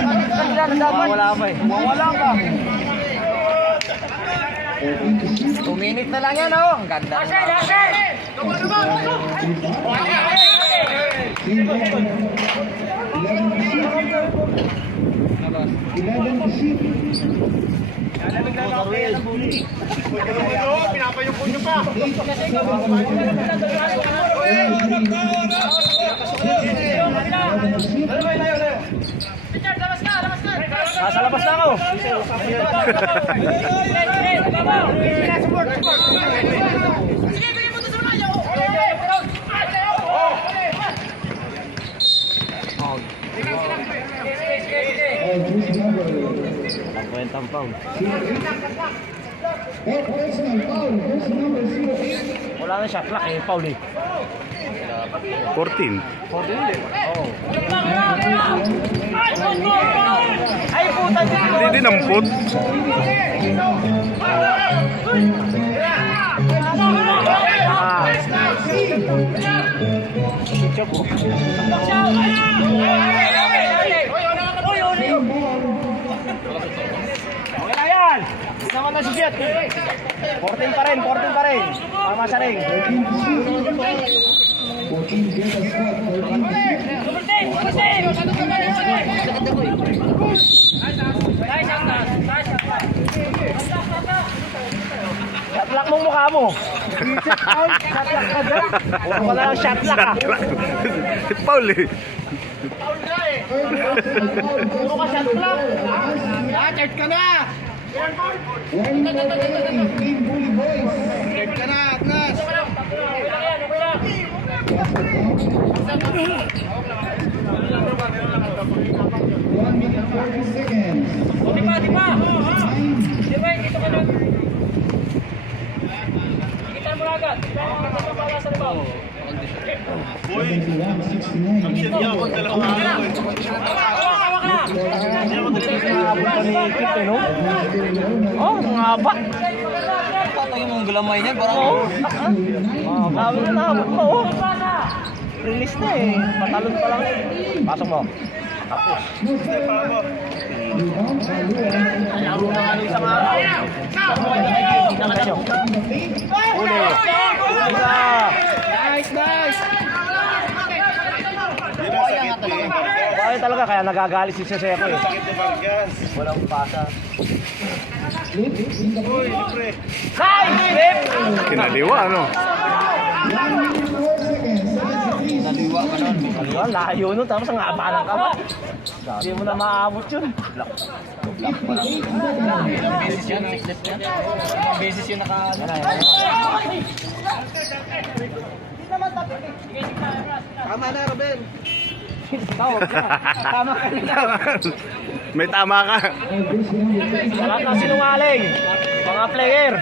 Wala pa eh. Wala ka. 2 minutes na lang yan, oh. Ang ganda. Pinapayupo nyo pa. Nasa labas na ako. Kwentang pound. Wala na shot clock eh, foul eh. 14. Oo. Ay puta dyan! Hindi din ang put. Wala yan! Naman na si Jet. 14 pa rin, 14 pa rin. Tama siya rin. Shotlock mong mukha mo. Shotlock ka dyan. Huwag ko na lang shotlock ha. Paul eh. Puro ka shotlock. Third ka na. Third ka na, Atlas. Oh, ngaba. Patay mo ang galamay niya, parang Nabot na nabot pa oh. Release na eh. Patalon pa lang. Pasok mo. Tapos. Laro na nga isang araw. Uli. Uli ka. nice, nice. Kaya talaga, kaya nagagalit si Seseko eh. Walang pasa. Nice! Flip! Kinaliwa ano? Naliwa ka nun. Kaliwa, layo nun. Tapos ang haba ng kama. Hindi mo na maabot yun. Beses yan, next yan. Beses yun naka... Tama na, Ruben. Tama ka na. May tama ka. Wala na sinungaling. Mga player.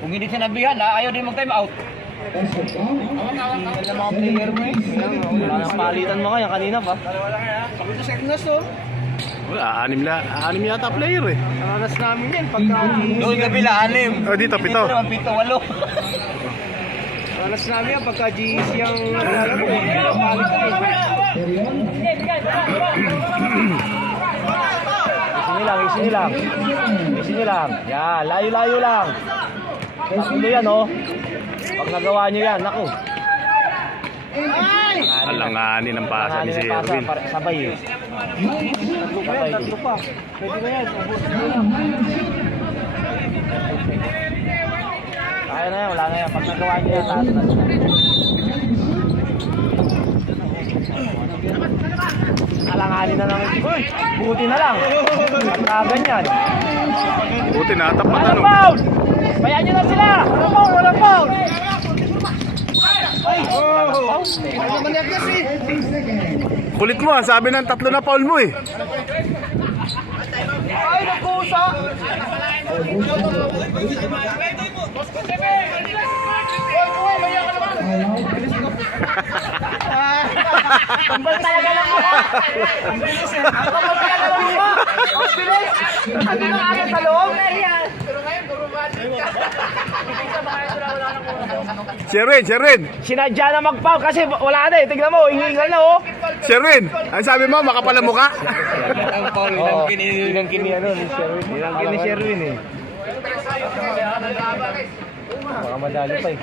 Kung hindi sinabihan, ayaw din mag-time out. Tingnan ng mga player mo eh. Wala nang palitan mga yan kanina pa. Pagod sa second last oh. Wala, anim yata player eh. Alas namin yan pagka... Doon kabila, 6. Oh, dito, 7. Dito naman, 7, 8. Alas namin yan pagka GC ang... Isin nyo lang. Isin nyo lang. Yan, layo-layo lang. Tatlo yan oh. Pag nagawa nyo yan, naku. Alanganin ang pasa ni si Erwin. Sabay eh. Tatlo pa. Pwede na yan. Kaya na yan, wala na yan. Pag nagawa nyo yan, taas na. Alanganin na lang. Uy, buti na lang. Pagka ganyan. Buti natapat Walang ano. foul! Bayaan nyo na sila! Walang foul! Walang foul! Ay! Ano naman yan kasi? Kulit mo ah, sabi ng 3 na foul mo eh. Ay, nagkusa! Tumbal talaga lang mo! Tumbal talaga lang mo! Ang bilis! Ang bilis! Ang bilis! Sa loob! Sherwin. Sinadya na mag-foul kasi wala na eh. Tignan mo, hingal na oh. Sherwin, ang sabi mo, makapal ang mukha. Ang Paul, Oo. inangkin ni Hinangkin ni Sherwin eh. Baka madali pa eh.